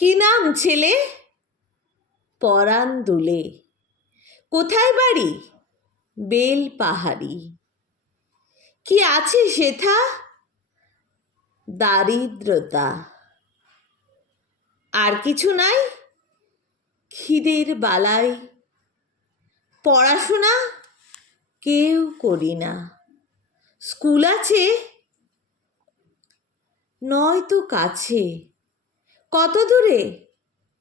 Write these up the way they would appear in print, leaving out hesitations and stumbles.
কি নাম ছেলে? পরাণ দুলে। কোথায় বাড়ি? বেল পাহাড়ি। কি আছে সেথা? দারিদ্রতা। আর কিছু নাই? খিদের বালাই। পড়াশোনা কেউ করি না। স্কুল আছে নয়তো কাছে। কত দূরে?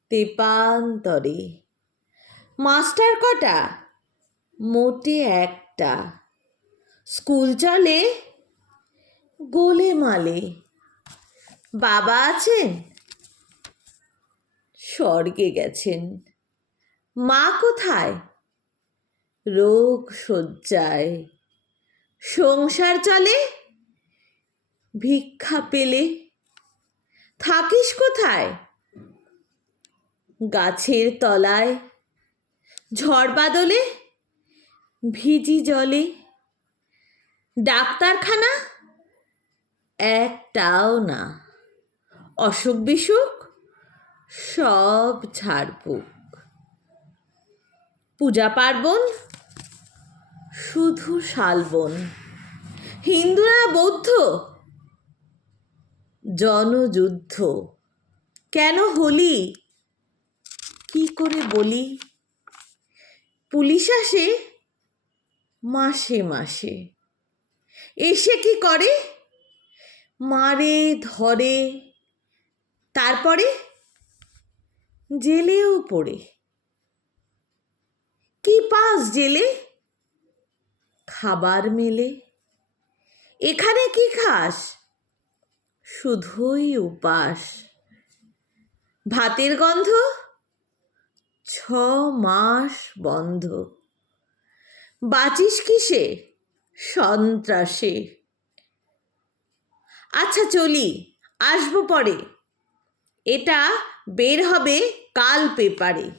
তেপান্তরে। মাস্টার কটা? মোটে একটা। স্কুল চলে গোলেমালে। বাবা আছেন? স্বর্গে গেছেন। মা কোথায়? রোগ শয্যায়। সংসার চলে ভিক্ষা পেলে। থাকিস কোথায়? গাছের তলায়। ঝড় বাদলে ভিজি জলে। ডাক্তারখানা একটাও না। অসুখ বিসুখ সব ঝাড়ফুঁক। পূজা পার্বণ শুধু শালবন। হিন্দু না বৌদ্ধ? জনযুদ্ধ। কেন হলি? কি করে বলি? পুলিশ আসে মাসে মাসে। এসে কি করে? মারে ধরে। তারপরে জেলেও পড়ে। কি পাস জেলে? খাবার মেলে। এখানে কি খাস? শুধুই উপাস। ভাতের গন্ধ 6 মাস বন্ধ। বাঁচিস কিসে? সন্ত্রাসে। আচ্ছা চলি, আসবো পরে। এটা বের হবে কাল পেপারে।